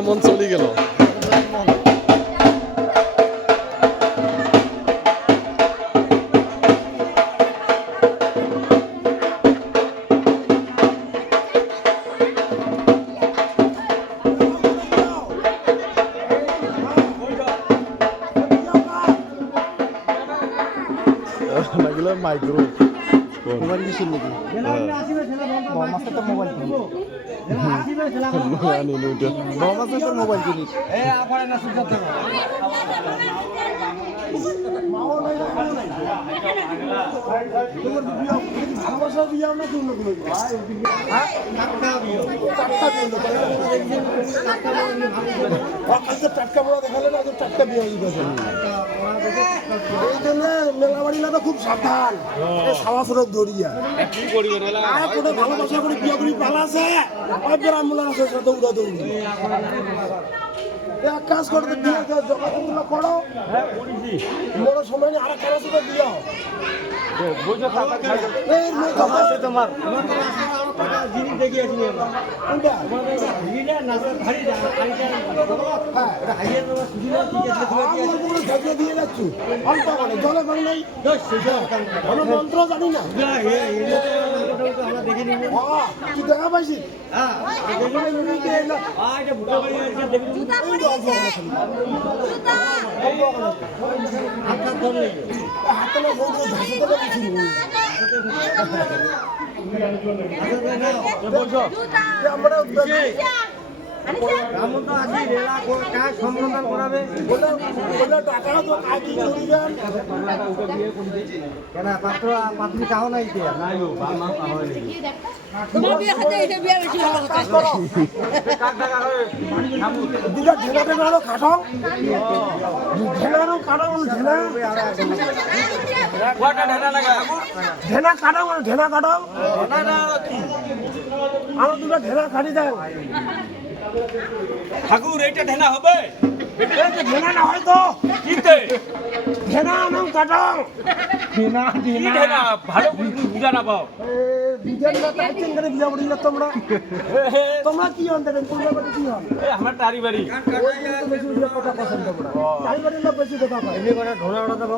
মন চলে গেল নাগিলে মাইক্রো মোবাইল কিসের নাকি তো মোবাইল কিনি। ওইটা তো মোবাইল কিনি। টাটকা বড় দেখালে না টাটকা বিয়ে হয়ে গেছে এই জন্য মেলাবাড়ি না তো খুব সাবধান। সাওয়া ফেরত ধরিয়া আর কোনো ভালোবাসা করে বিয়ে করি পালাছে ওই ব্রাহ্মণ আছে সে দৌড়া দৌড়ি এক কাজ করতে বিয়ে জগাতুগুলো করো। বড় সময় নেই আর কাজ তো বিয়ে হোক। এই মেয়ে জগা আছে তোমার কোনটা? হ্যাঁ আমি ওই পুরো ভেজে দিয়ে যাচ্ছি অল্প করে জলে পানি নাই মন্ত্র জানি না হ্যাঁ, তুই দেখা পাইছি এখানে মুড়িতে এলো। এই তো অল্প করে খালি। হাতে না നമ്മുടെ নেই। বলে টাকা তো কাকি করিবেন তোমার বিয়ে খাতে এসে বিয়ে বেশি ভালো কথা করো। দুটা ঢেলা খাটো ঢেলা আরও ঢেলা ঢেলা ঢেলা দুটা ঢেলা কাটি দেন ঠাকুর এইটা ঢেনা হবে? ঢেলা না হয় তো। কিনতে ঢেলা নাম কাটো কি ঢেনা ভালো বুঝা না পাও। তোমরা। তোমরা কি হন দেখেন তোমরা কি হন? আমার টারি বাড়ি। তাই বাড়ির লোক বেশি কথা পায় ঢোলা ওড়া দেবো।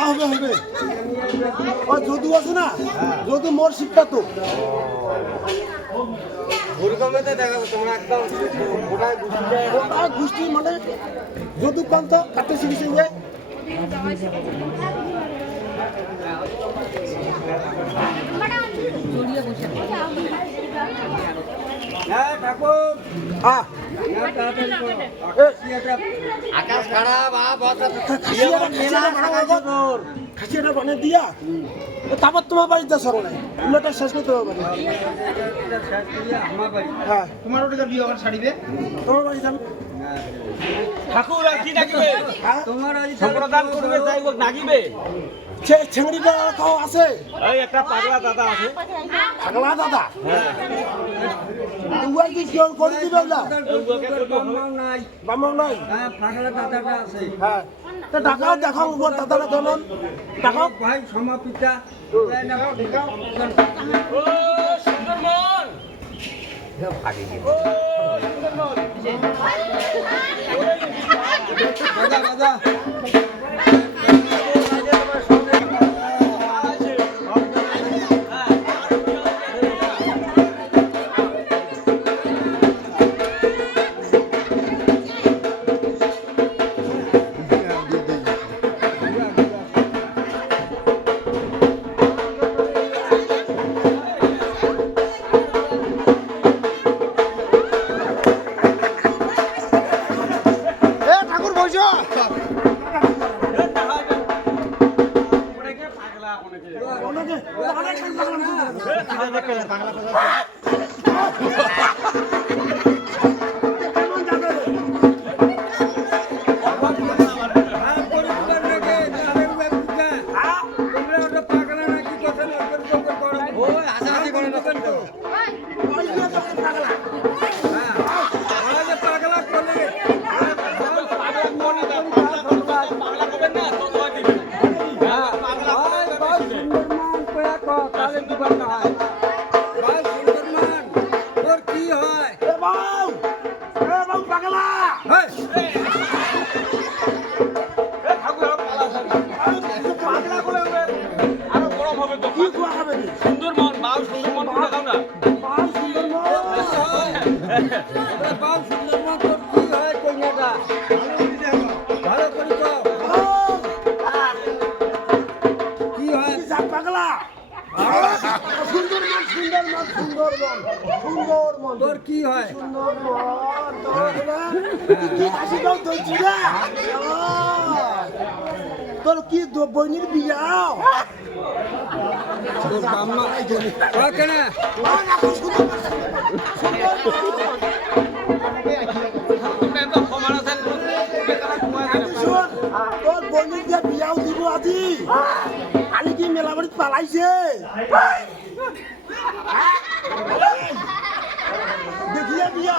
হবে হবে ও যদু আছে না যদু মোর শিক্ষা তো গোষ্ঠী মানে যদু পান্ত কাটতে শিখেছে যে আহ আকাশ খারাপ আ খাসিয়াটা বানিয়ে দিয়া। তারপর তোমার বাড়িতে সরো নাই উল্লাটা শেষ করতে হবে হ্যাঁ। তোমার ওটা বিয়ে হওয়ার ছাড়িবে তোমার বাড়ি যান ঠাকুর আর কি ডাকিবে? হ্যাঁ। তোমার আজ সম্প্রদান করবে যাই হোক ডাকিবে ছে- ছেংড়িটা কাউ আছে? এই একটা পাগলা দাদা আছে। পাগলা দাদা? উয়া কি কেউ করে দিবে ওগুলা নাই বামন নাই? হ্যাঁ। দাদাটা আছে হ্যাঁ তো টাকাও দেখাও কেমন ভাই সমাপিতা ও সুন্দরমন দাদা দাদা অনেক কেমন সুন্দর মন সুন্দর মন সুন্দর মন তোর কি হয় তোর বইনির বিয়া তোর বাম্মা কেন? বইনির যে বিয়াও দিব আজি। পালাইছে দেখিয়া বিয়া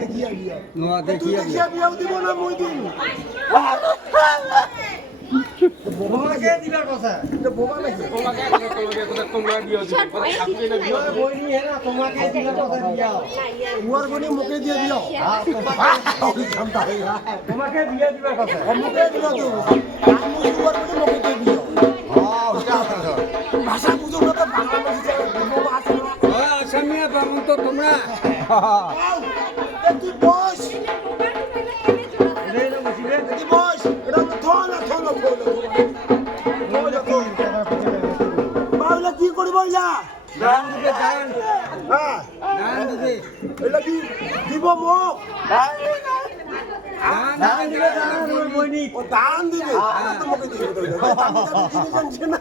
দেখিয়া বিয়া নো তুই দেখি আমি দেখিয়া বিয়াও দিব না মই দিবে দিবে বনি মুখে দিয়ে দিও তোমাকে দিয়ে দিবার কথা তো আমি মুখে দিয়ে দিও ভাষা বুঝো না তো বাংলা ওই আসামিয়া বামন তো তোমরা তুই বস তুই বস এটা তো থন না ফোন বাবলা কি করিব ইয়া দান দিবে দান হ্যাঁ দান দিবে এটা কি দিব মুখ দান দিবে দান ওর ও দান দিবে। তো মুখে দিয়ে দিবে জানছে না।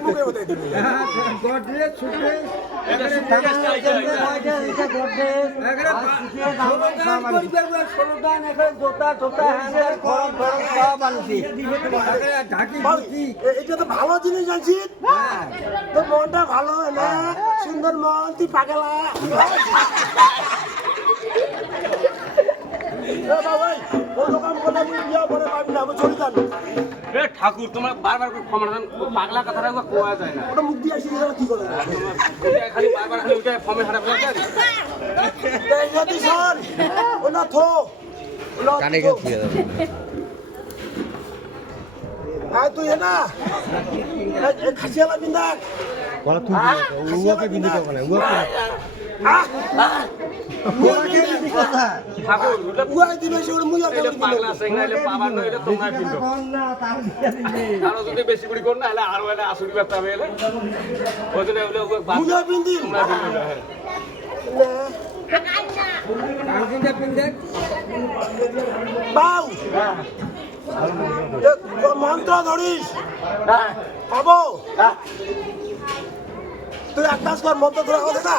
মুখে বলে দিবে গডরে ছুটে এটা সুন্দর স্টাইল ঢাকি বাবু, এ- এটা তো ভালো জিনিস জানছিস তোর মনটা ভালো হয় না? সুন্দর মন তুই পাগলা। এ কোনো তুই না, ঠাকুর তোমার বারবার করে ক্ষমা দেন ও পাগলা কথাটা একবার কোয়া যায় না ওটা মুখ দিয়ে আসি, এরা কি করে? খালি বারবার খালি ওইটা ফর্মে হারা ফেলা যায় তা এই যে তুই শোন, ওটা থো, ওটা থো। আয় তুই না, খাসিয়ালা বিন্দাক। খাসিয়ালা বিন্দাক। আহ, ঠাকুর ওইটা উয়াই হ্যাঁ। মন্ত্র ধরিস পাবো তুই এক কাজ কর মন্ত্র ধরে কথা না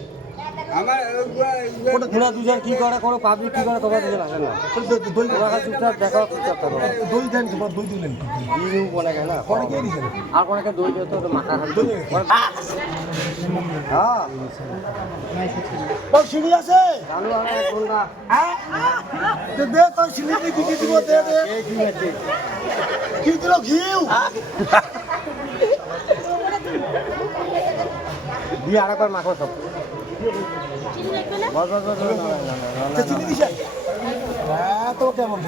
আমার তোমরা দুজন কি করে কোনো পাবলিক কি করে তোমার দুজন আসেন না। চুপচাপ চুপচাপ থাকো দই দেন তোমার দই দিলেন দিন কোনাকে না অনেকে দিয়েছেন আর কোনাকে দই দিতে তো মাথা খালি। হ্যাঁ। সিঁড়ি আছে? কোনটা হ্যাঁ দে তোর সিঁড়ি বিক্রি দিব দে দে। এই কি আছে কি দিল ঘিউ? দিয়ে আরেকবার মাখো সব। দিছে। হ্যাঁ তো কেমন